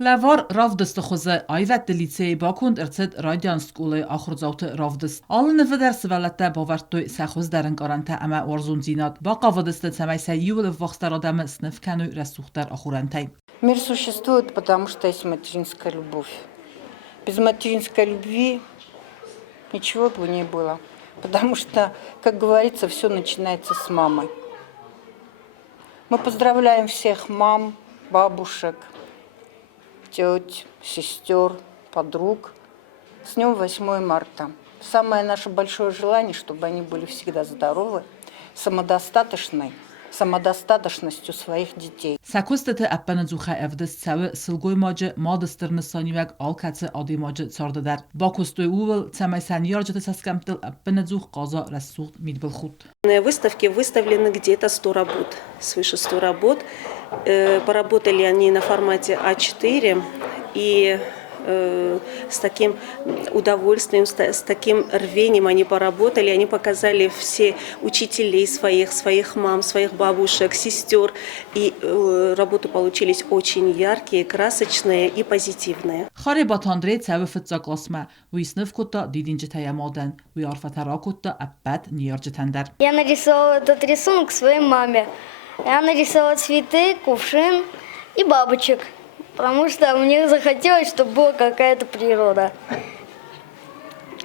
Levar ravdist xoze ayvet de licei bakund ercet radian skole achurzaute ravdist. Alle neve derse velete bavertoi sechos deren garante eme orzun zinat. Baqa vadiste cemei se juwele vachstarademe snifkenu resuchter achurantei. Мир существует, потому что есть материнская любовь. Без материнской любви ничего бы не было. Потому что, как говорится, все начинается с мамы. Мы поздравляем всех мам, бабушек, теть, сестер, подруг с днем 8 марта. Самое наше большое желание, чтобы они были всегда здоровы, самодостаточностью своих детей. Sakustete appene zuche evdes cewe silgoi maje madisterne saniveg alkace adi maje tsarda der. Bakustoi uvel cemei seniorjete saskemtil appene zuch qaza resucht mitbelchut. На выставке выставлены где-то 100 работ, свыше 100 работ. Поработали они на формате А4 и с таким удовольствием, с таким рвением они поработали. Они показали все учителей своих мам, своих бабушек, сестер. И работы получились очень яркие, красочные и позитивные. Khare batandre cewe fitzak asma, uisnif kutta didinjete yamaden, uyarfatara kutta appet niarjetender. Я нарисовала этот рисунок своей маме. Я нарисовала цветы, кувшин и бабочек, потому что мне захотелось, чтобы была какая-то природа.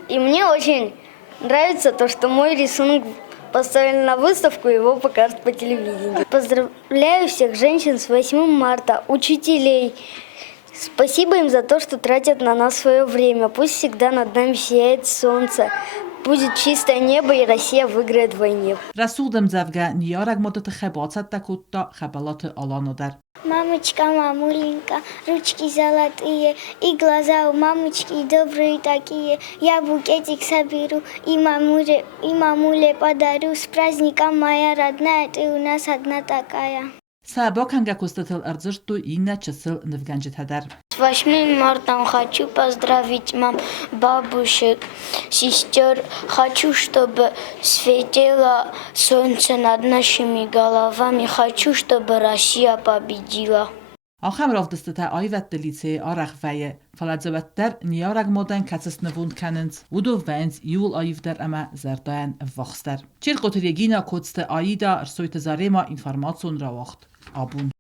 И мне очень нравится то, что мой рисунок поставили на выставку, его покажут по телевидению. Поздравляю всех женщин с 8 марта, учителей. Спасибо им за то, что тратят на нас свое время. Пусть всегда над нами сияет солнце. Будет чистое небо, и Россия выиграет в войне. Rasudem zevge niareg modete chebatsette kutta chebalate alanoder. Мамочка, мамуленька, ручки золотые, и глаза у мамочки добрые такие. Я букетик соберу и мамуле подарю. С праздником, моя родная, ты у нас одна такая. Sabak hanga kustatel erzirtu inne чесил невганжетедер. С 8 марта хочу поздравить мам, бабушек, сестер. Хочу, чтобы светило солнце над нашими головами. Хочу, чтобы Россия победила. Achem ravdistete ayvet de licei arach veie, faladzevetter niareg moden katzes nevund kennens, udo vens jul ayvder ema zerdaen wachster. Čirkotir jegina kotste aida ersoite zarema information rawacht. Abun.